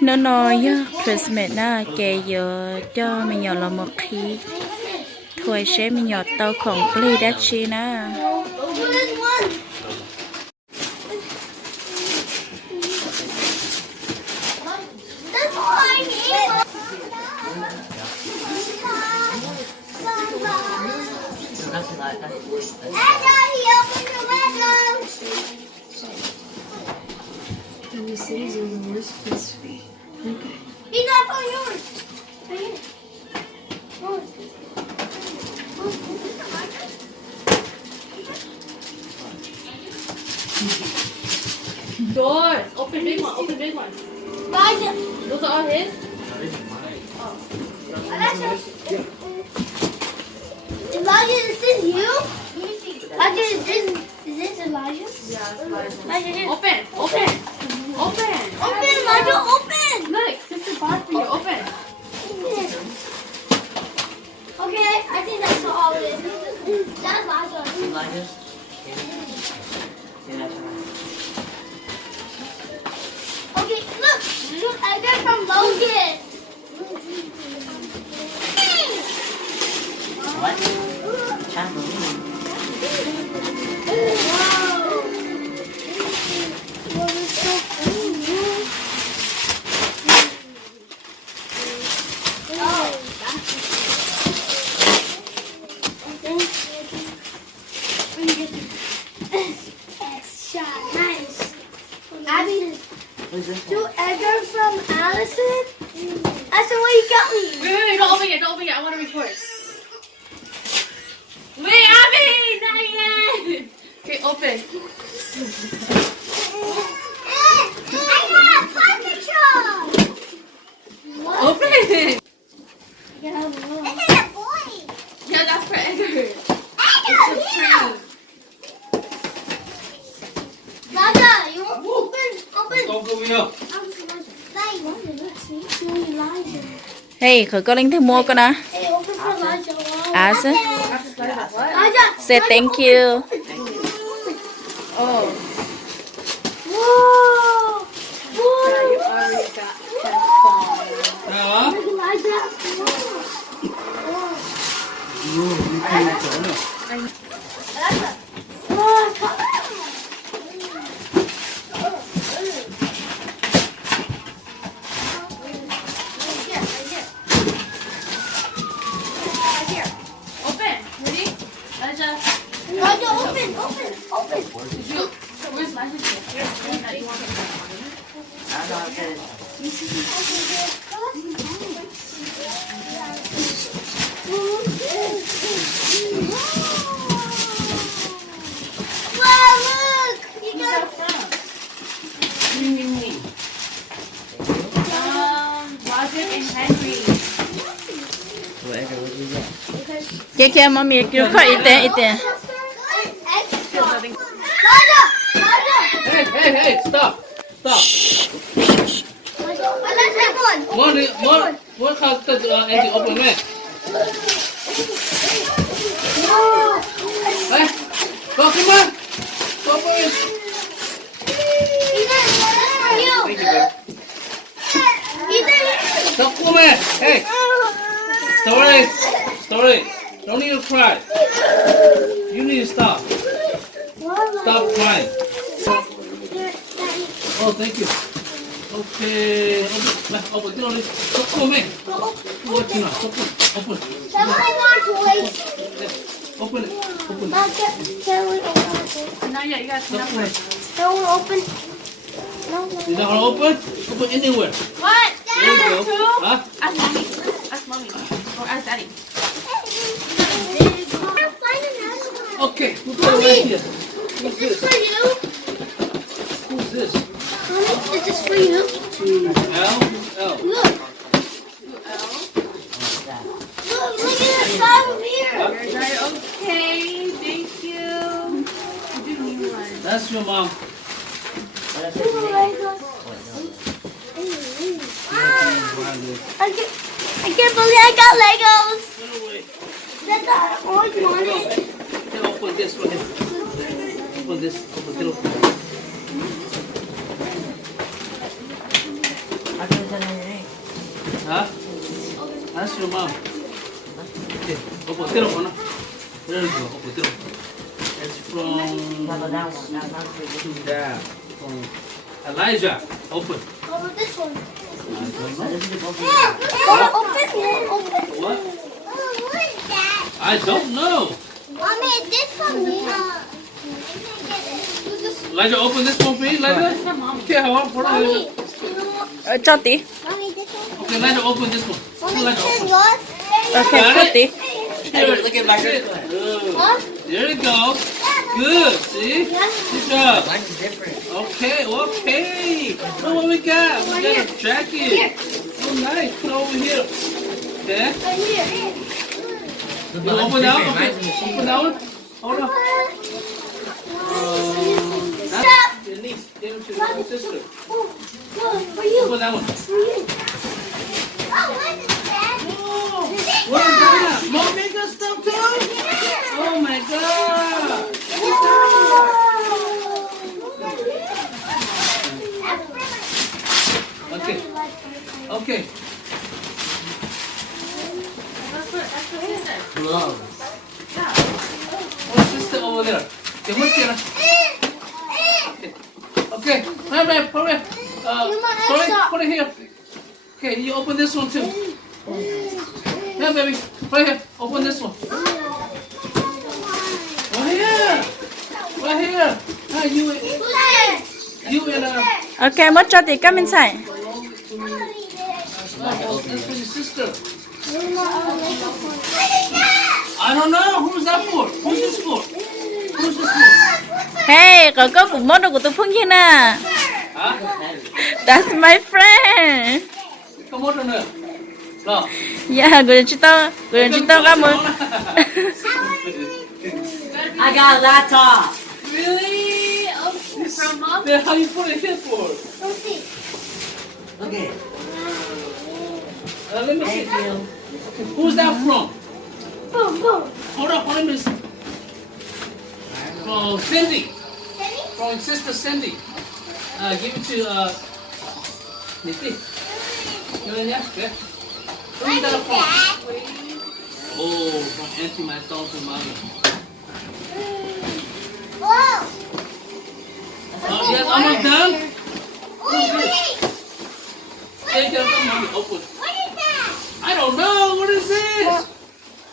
nó nói Christmas na kể giờ cho mình nhỏ là một khi thôi sẽ mình nhỏ tao không play that chi na You say these are the worst place to be. Okay. He's not for yours. Right here. Doors. Open big one. Open big one. Those are all his? Elijah, is this you? Elijah, is this Elijah? Yeah, it's Elijah. Elijah, here. Open. Open. Open. Open, Elijah, open. Look, sister bought for you. Open. Okay, I think that's all it is. That's Elijah. Elijah's? Yeah, that's right. Okay, look. Look, I got from Logan. What? Channel. Extra nice. Abby, Who's this to one? Edgar from Allison. That's the way you got me. Wait, don't open it. Don't open it. I want to record. Wait, Abby! Not yet! Okay, open. I got a Paw Patrol. Open it! Yeah, Yeah, that's for Edgar. Raja, you want open? Không có video. hey khởi có linh thêm mua con à Hey, open for Elijah. à sao Elijah. say thank you Oh. Whoa. Whoa. You already got that phone. Hả? Look, Elijah. Elijah. Whoa, come on. Open. Ready? Elijah. Elijah, open. Where's my picture? I don't know. Wow, look. You got Roger and Henry. Whatever, what you got? kia kia mà mình kêu khỏi ít tiền extra. Elijah. Hey, hey, hey, stop. Stop. Let's have one. Muốn không tự em chỉ open lên. Hey, go come on. Go open it. Ethan, for you. Thank you, babe. Ethan. Stop coming. Hey, story. Don't need to cry. You need to stop. Stop crying. Oh, thank you. Okay. Open. Stop coming. What you know? Open. Can we watch toys? Open it. Mom, can we open it? Not yet. You got Stop enough. crying. Can we open? No. You know how to open? Open anywhere. What? There you go. Huh? Ask mommy. Ask mommy. Or ask daddy. Okay. We'll put it right here. Is Who's this this? for you? Who's this? Mommy, is this for you? L? Look. Look at the side of here. Right, okay. Thank you. I do need one. That's your mom. I can't believe I got Legos. That's all I always wanted. Open this for him. Open this. Open it. Huh? Ask your mom. Okay, open the one. There you go. Open the It's from yeah, from Elijah. Open. Oh, this one. Open. What? Oh, what is that? I don't know. Mommy, this for me. Elijah, open this one, please. Elijah. Okay, hold on. Cho tí. Mommy, this one. Okay, Elijah, open this one. Mommy, Elijah, this is open. yours. Ok, Got cho it? tí. Here, Look at my Good. Huh? There you go. Good. See? Good job. Mine's different. Okay, okay. Look what we got. We got a jacket. So nice. Put it over here. Okay. Right here. You open that one? Okay. Open that one. Hold on. That's your niece. Give it to your sister. Oh, for you. Open that one. For you. Oh, what is that? What is that? More makeup stuff too? Oh my god. Okay. Okay. Gloves. Oh, sister over there. Okay, look here. Okay. Come back. Come back. Put it here. Okay, you open this one too. Yeah, baby. Right here. Open this one. Right here. Right here. Hi, you and Ok, mất cho tí come inside. that's for your sister. I don't know. Who's that for? Who's this for? Who's this for? Hey, có cũng mất đồ của tôi Phương Nhiên à. Huh? That's my friend. Come on, no. No. Yeah, người tao cảm ơn. I got a laptop. Really? Oh, from mom? Then how you put it here for? Okay. Let me see. Thank you. Who's that from? Boom, boom. Hold up, hold on, miss. From Cindy. From sister Cindy. Give it to Niti. You in there? Yeah. Who's that from? Oh, from Auntie, my daughter, mommy. Whoa. Yes, almost done. Wait. Take it up, mommy. Open. What is that? I don't know. What is this?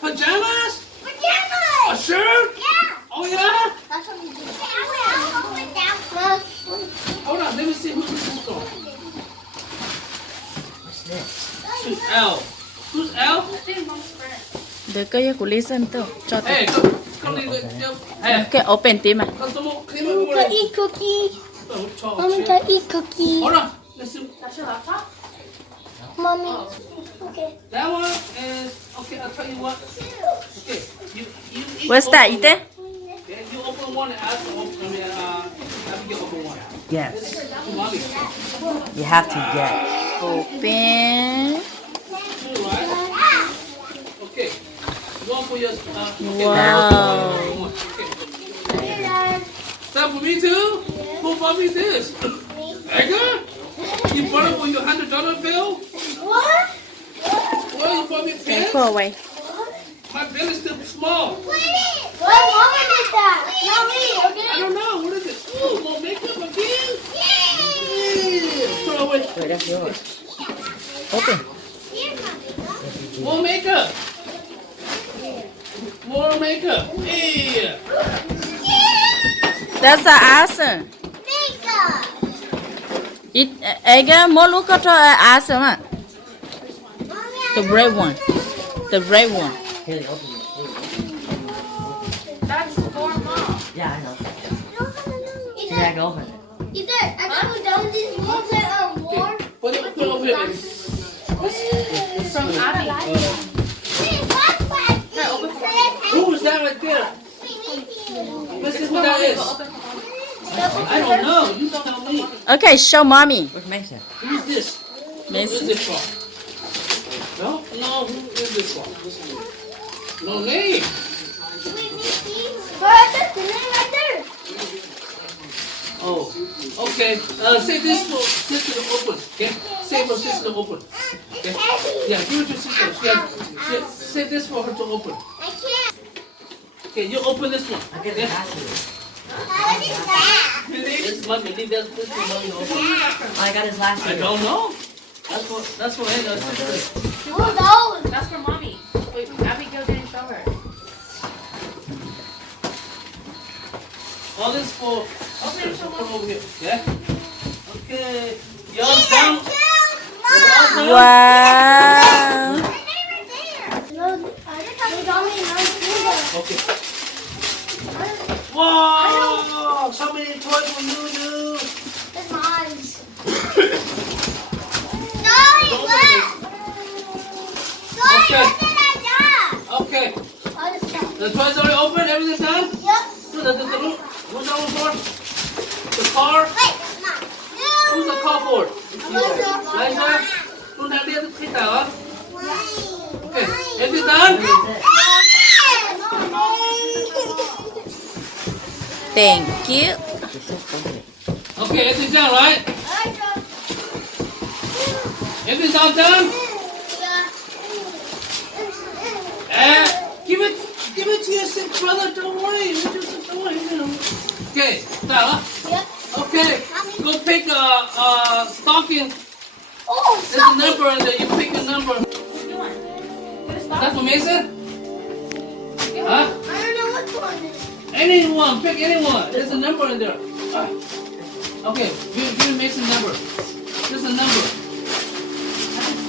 Pajamas? A Pajamas. shirt? Yeah. Oh yeah. That's what we do. I'll open down. Hold on. Let me see who this is from. What's this? Who's L? Who's L? I think mom's friend. Được cái của Listen tao. Cho tí. Hey, come in. Hey, Ok, open tí mà. come some more. Clean Mommy up can eat cookie. Mommy can eat cookie. Hold on. Let's see. That's your laptop? Mommy. Okay. That one is okay. I'll tell you what. Okay, you each What's that? open Eat it? one. Okay, you open one and ask to open. I mean, Abigail open one. Yes. To mommy. You have to guess. Open. Two, right? Okay. One for your. Okay. Wow. Okay. That for me too? Who bought me this? Edgar? You bought it for your $100 bill? What? Well, you bought me Cái pants? khô quay. My bill is still small. What woman is that? Not me, I okay? don't know. What is it? Oh, more makeup again? Yeah. Throw away. Wait, that's yours. Open. More makeup. More makeup. Yeah. That's awesome. Makeup. It Ega more look at awesome. Mommy, The red one. The red one. Haley, open it. That's for mom. Yeah, I know. Either, Yeah, I can open it. either I can go down this more more. Put it over here, baby. From Abby. Who is that right there? Let's see who that is. I don't know. You tell me. Okay, show mommy. Where's Mason? Who's this? Who is Mason. this from? No? No, who is this from? No name. But that's the name right there. Oh, okay. Say this for sister to open. Okay. Say for sister to open. Okay. Yeah, give it to sister. Say this for her to open. I can't. Okay, you open this one. I get the glasses. What is that? This mommy. Leave this for mommy to open. Oh, I got his last I don't know. That's for sister. Oh, those. That's for mommy. Wait, Abigail didn't show her. All this for Open it, show put mommy. over here. Yeah. Okay. Y'all down. Wow. Okay. Wow! So many toys for you, dude. It's mine. No, it's Okay. not. Okay. I'll just stop. The toys already open. Everything's done. Yep. What's that one for? The car. Wait, Mom. Who's the car for? Liza. Don't have the take that, huh? Okay. Everything done? Thank you. Okay. Everything's done, right? Everything's all done. Give it to your sick brother. Don't worry. Don't worry. Okay. Done, huh? Yep. Okay. Go pick a stocking. Oh, There's a stop. number in there. You pick a number. Is that for Mason? Huh? I don't know which one it is. Anyone. Pick anyone. There's a number in there. Okay. Give Mason number. There's a number.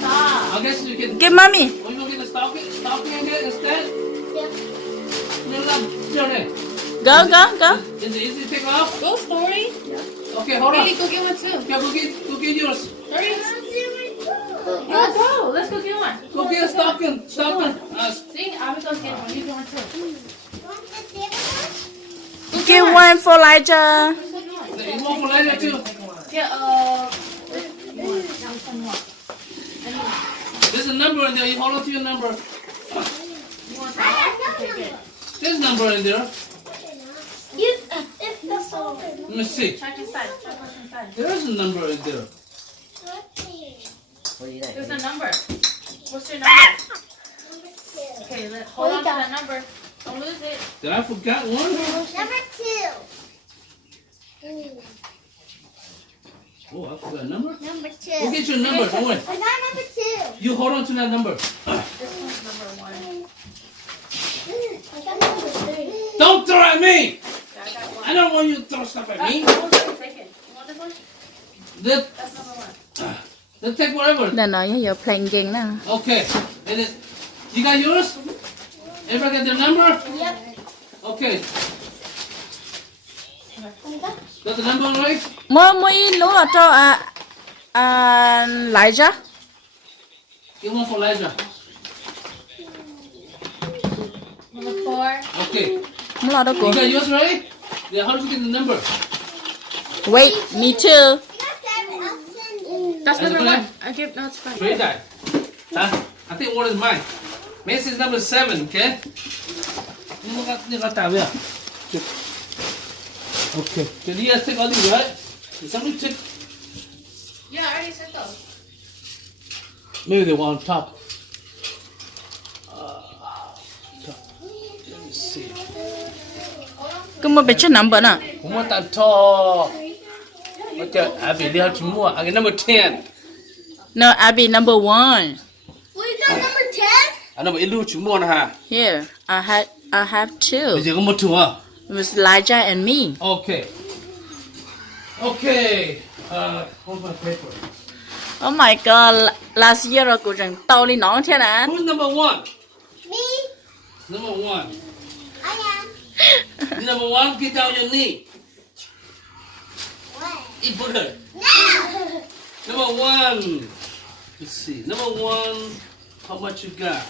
Stop. I guess you can. Give mommy. Are you gonna get the stocking? Stocking in there instead? Yep. Go. Is it easy to take off? Go, Story. Okay, hold on. Baby, go get one too. Okay, go get yours. Hurry. Let's go. Let's go get one. Go get a stocking. Stocking. See, Abigail's getting one. You get one too. Give one for Elijah. Let's go get one. You want for later too? Yeah, There's a number in there. You hold on to your number. you want that? Okay, good. There's a number in there. If that's all. Let me see. Check inside. Check what's inside. There's a number in there. What do you think? There's a number. What's your number? Okay, hold on to that number. Don't lose it. Did I forgot one? Number 2. Oh, I forgot a number. Number 2. Go get your number. Don't worry. I got number 2. You hold on to that number. This one's number 1. I got number 3. Don't throw at me. Yeah, I got one. I don't want you to throw stuff at me. Take it. You want this one? Then That's number 1. take whatever. Đừng nói với giờ playing game nè. Okay. And then, you got yours? Everybody got their number? Yep. Okay. Got the number right? Mỗi lúc là cho Elijah. Get one for Elijah. Number 4. Okay. Mỗi là đâu You cô. got yours right? Yeah, how did you get the number? Wait, me too. That's That's number good. 1. I give. No, it's fine. Trade that. Huh? I think one is mine. Mason's number 7, okay? You got that, yeah. Okay. Did you guys take all these, right? Did somebody take? Yeah, I already said those. Maybe they were on top. Top. Let me see. Cứ mua bé cho number nè. Không có tạm to. Có chờ, bị đeo chỉ mua. Cái number 10. No, Abby number 1. Well, you got number 10? Number 11 chỉ mua nè ha. Here, I have 2. Bây giờ có một two à? It was Elijah and me. Okay. Okay. Hold my paper. Oh my god, last year là cô chẳng tao đi nói thế nào. Who's number 1? Me? Number 1. I am. Number 1, get down your knee. What? Eat burger. No! Number 1. Let's see. Number 1, how much you got?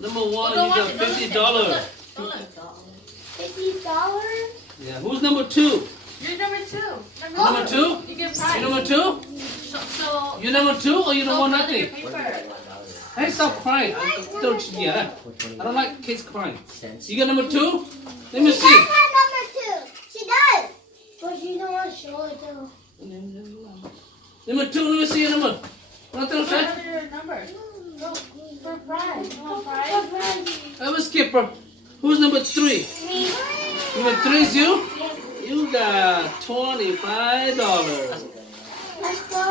Number 1, you got $50. $50? Yeah. Who's number 2? You're number 2. Number 2? You get You prize. number 2? So You number 2 or you don't want your nothing? paper. Hey, stop crying. Don't you get it? I don't like kids crying. Cents. You got number 2? Let me She see. does have number 2. She does. Number 2, let me see your number. What else, right? Your number. No, for prize. You want prize? I will skip her. Who's number 3? Number 3 is you? You got $25. Let's go.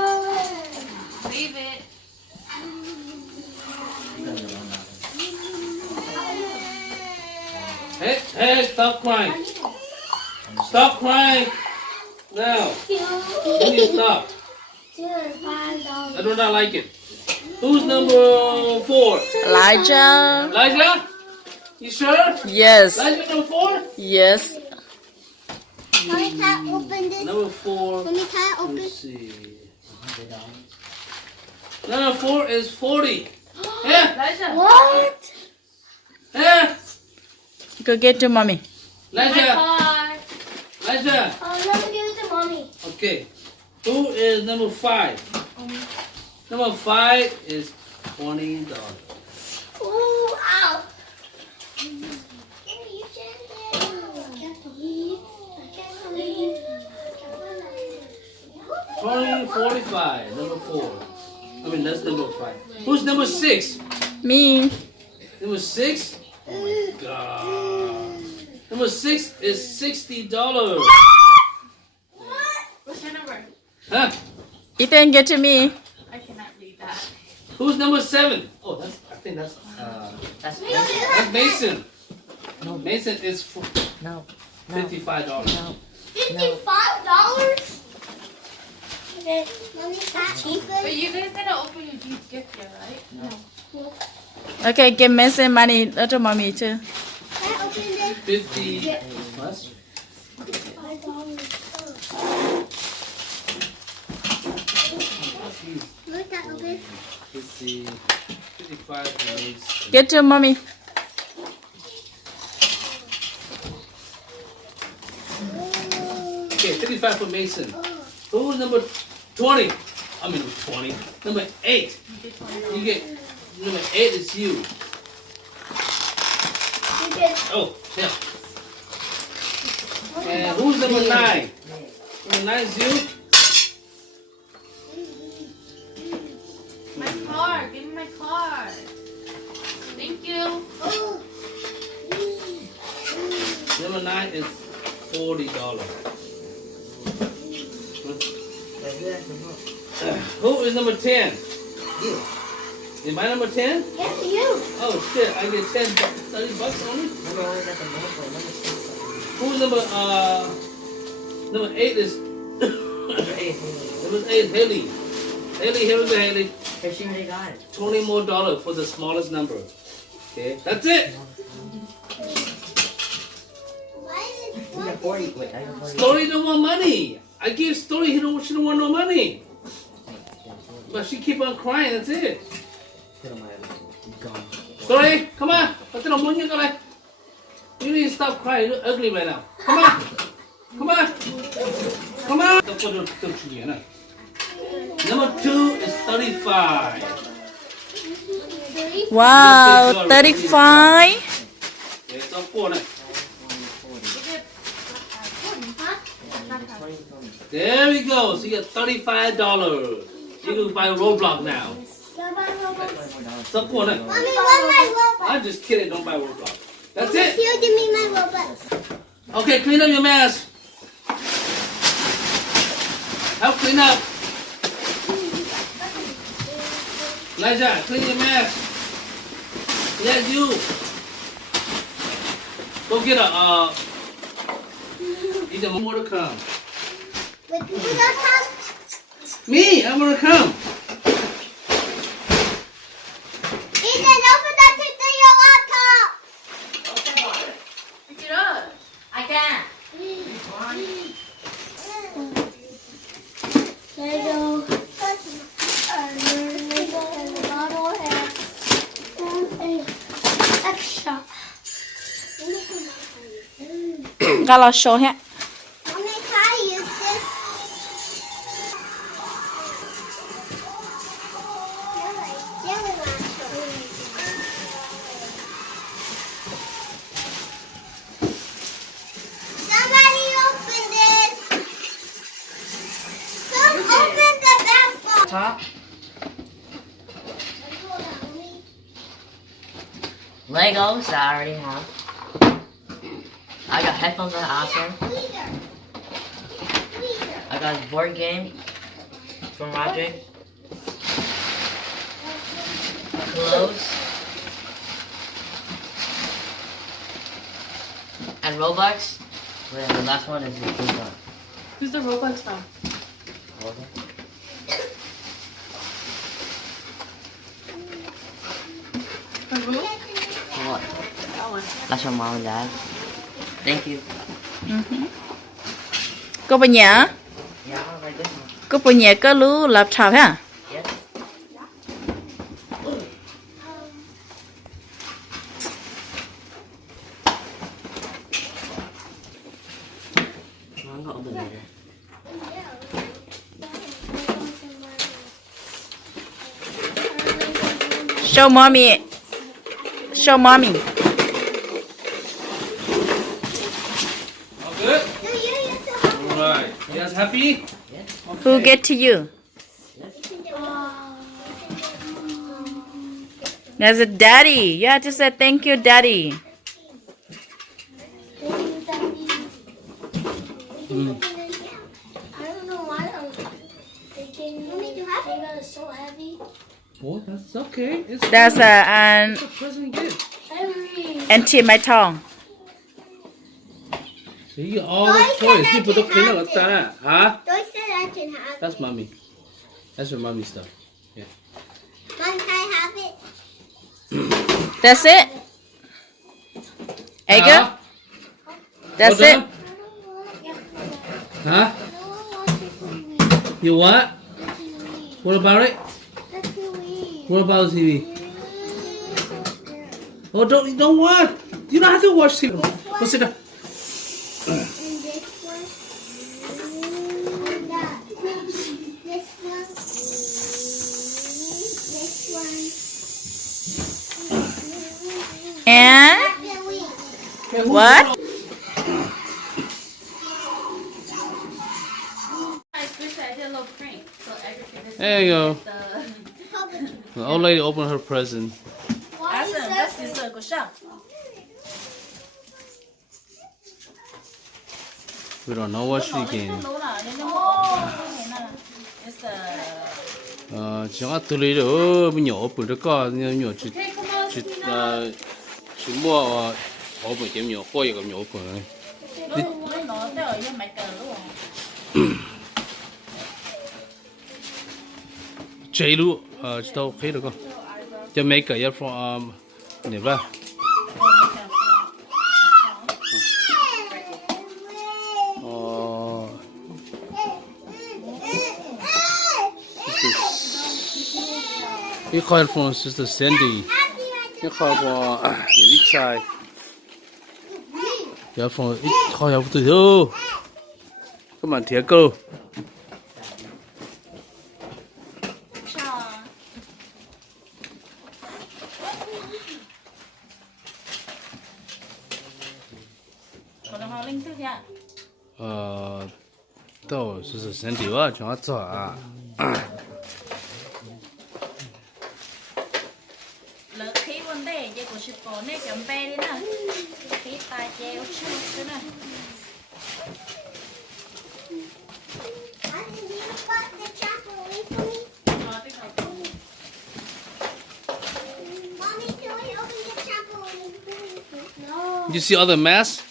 Leave it. Hey, stop crying. Stop crying. Now. When you stop. I do not like it. Who's number 4? Elijah. Elijah? You sure? Yes. Elijah number 4? Yes. Mommy, can I open this? Number 4. Mommy, can I open? Let's see. Number 4 is 40. Yeah. Elijah. What? Yeah. Go get to mommy. Elijah. Bye. Elijah. Oh, let me give it to mommy. Okay. Who is number 5? Number 5 is $20. Ooh, ow. Give me your jacket. I can't believe. I can't believe. 20, 45. Number 4. I mean, that's number 5. Who's number 6? Me. Number 6? Oh my God. Number 6 is $60. What's your number? Huh? Ethan, get to me. I cannot read that. Who's number 7? Oh, I think that's Mason. No. Mason is No. $55. No. $55? Okay, mommy, that's cheaper. But you guys gonna open your gift here, right? No. Okay, give Mason money. Let to mommy too. Can I open this? 50 plus. $5. Look at open. 50, 55 plus. Get to mommy. Okay, 55 for Mason. Who's number 20? I mean, 20. Number 8. You get number 8 is you. You get Oh, yeah. And who's number 9? Number 9 is you. My card. Give me my card. Thank you. Number 9 is $40. Who is number 10? You. Am I number 10? Yes, you. Oh shit, I get 10, $30 only? Remember I got the number. Number 6. Who's number 8 is Number 8. number 8 Haley. Haley, here we go, Haley. Hey, she already got it. $20 more for the smallest number. Okay, that's it. You got 40. Wait, I got 40. Story don't want money. I give Story, she don't want no money. But she keep on crying, that's it. Gone. Story, come on. You need to stop crying. You look ugly right now. Come on. Come on. Come on. Number 2 is 35. Wow, 35. Okay, stop for it. There we go. So you got $35. You can buy Roblox now. Stop for it. Mommy, where's my robot? I'm just kidding. Don't buy Roblox. That's it. You give me my robot. Okay, clean up your mess. Help clean up. Elijah, clean your mess. Yes, you. Go get either more to come. Wait, who's gonna come? Me, I'm gonna come. Ethan, don't forget to do your laptop. Pick it up. I can't. Lego. Lego and a bottle and extra. Gala show here. Mommy, can I use this? Somebody open this. laptop. Legos that I already have. I got headphones that are awesome. I got a board game from Roger. Clothes. And Robux. Wait, the last one is the big one. Who's the Robux from? From who? What? That one. That's from mom and dad. Thank you. Cô bà nhớ? Yeah, I like this one. Cô bà nhớ có lú laptop hả? Yes. I'm gonna open it. Show mommy. Show mommy. All good? Alright. You guys happy? Who get to you? There's a daddy. You have to say thank you, daddy. I don't know why I'm thinking they got so heavy. Oh, that's okay. It's That's fine. an It's a present gift. anti my tongue. See, all the toys. You put the clean up that. Huh? They said I can have That's mommy. That's your mommy stuff. Yeah. Mom, can I have it? That's it. Egg? Huh? That's All it. done? Huh? You what? What about it? What about the TV? Oh, don't watch. You don't have to watch TV. Go sit down. And what? There you go. The old lady opened her present. We don't know what she getting. Chỉ có từ lấy được mình nhỏ open được có nhỏ chỉ chỉ mua open cái nhỏ khoai cái nhỏ open này. Chế lu chỉ tao thấy được không?จะmake cái from này ra. You call it from Sister Cindy. You call from the side. You from it call you to do. Come on, take go. Đâu Sister Cindy quá, chúng ta做啊。 Lỡ khí vấn đề dây của shipper này chấm pe đi nè. Khí tai treo chút nữa nè. You see all the mess?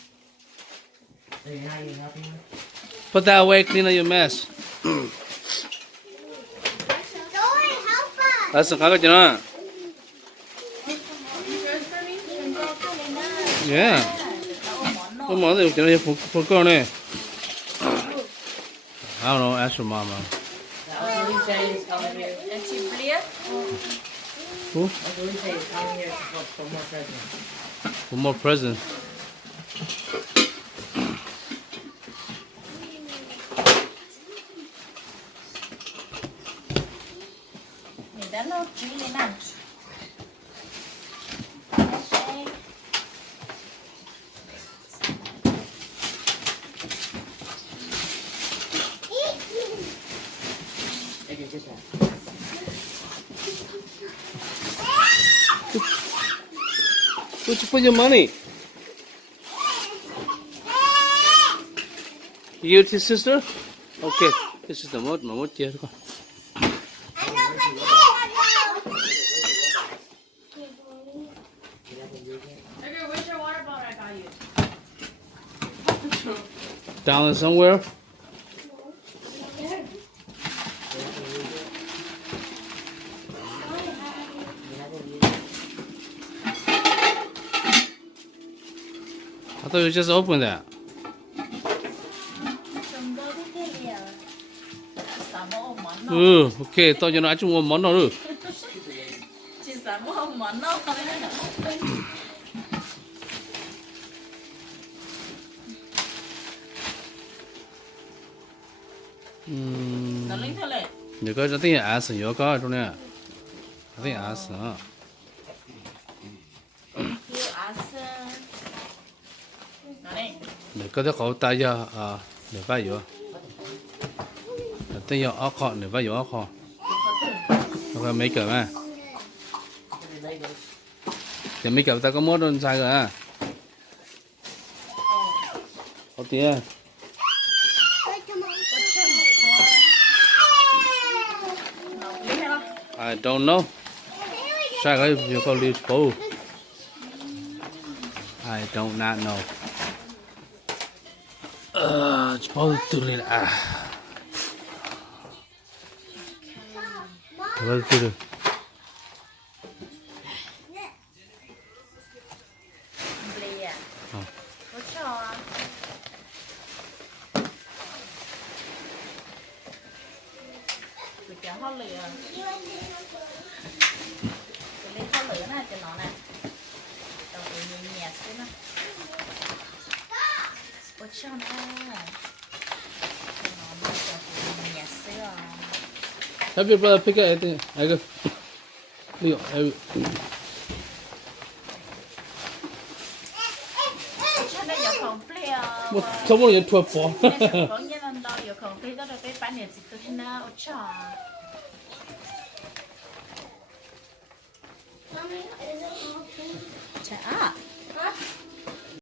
Put that away, clean up your mess. That's the kind of yeah. Come on, they can for going in. I don't know, ask your mama. Who? For more presents. Mình đã lót trí lên nè. Take it, get that. Where'd you put your money? You give it to your sister? Okay. This is the mode. My mode here. Okay, where's your water bottle I got you? Down there somewhere. I thought you just opened that. Okay. Tao cho nó ăn chung một món nào rồi. Chỉ sợ mua không món đâu. Nó lên thôi lệ. Nếu có cho tiếng ăn sữa có trong này. Tiếng ăn sữa. Yêu ăn sữa. Nó lên. Nếu có khẩu tay cho để vay vô. Tiếng yêu áo kho để vay vô áo kho. Nó mấy cỡ mà. Thì mấy cỡ ta có mốt luôn sai rồi à. Có tiền. I don't know. Sai cái việc có lưu phố. I don't not know. Chỉ bao từ lên à. Bao từ. Khó lửa. Cái lên khó lửa này cho nó nè. Đầu cái nhẹ xíu nè. Ôi cho nó. Cho nó nó cho cái nhẹ xíu à. Have your brother pick it. I go. Leo. Cho nó giờ không play à. What? Someone you to a fall. Có nghĩa là nó giờ không play đó là cái bán nhiệt dịch tôi thế nào. Ôi cho. Mommy, is it all pink? Chả. Huh?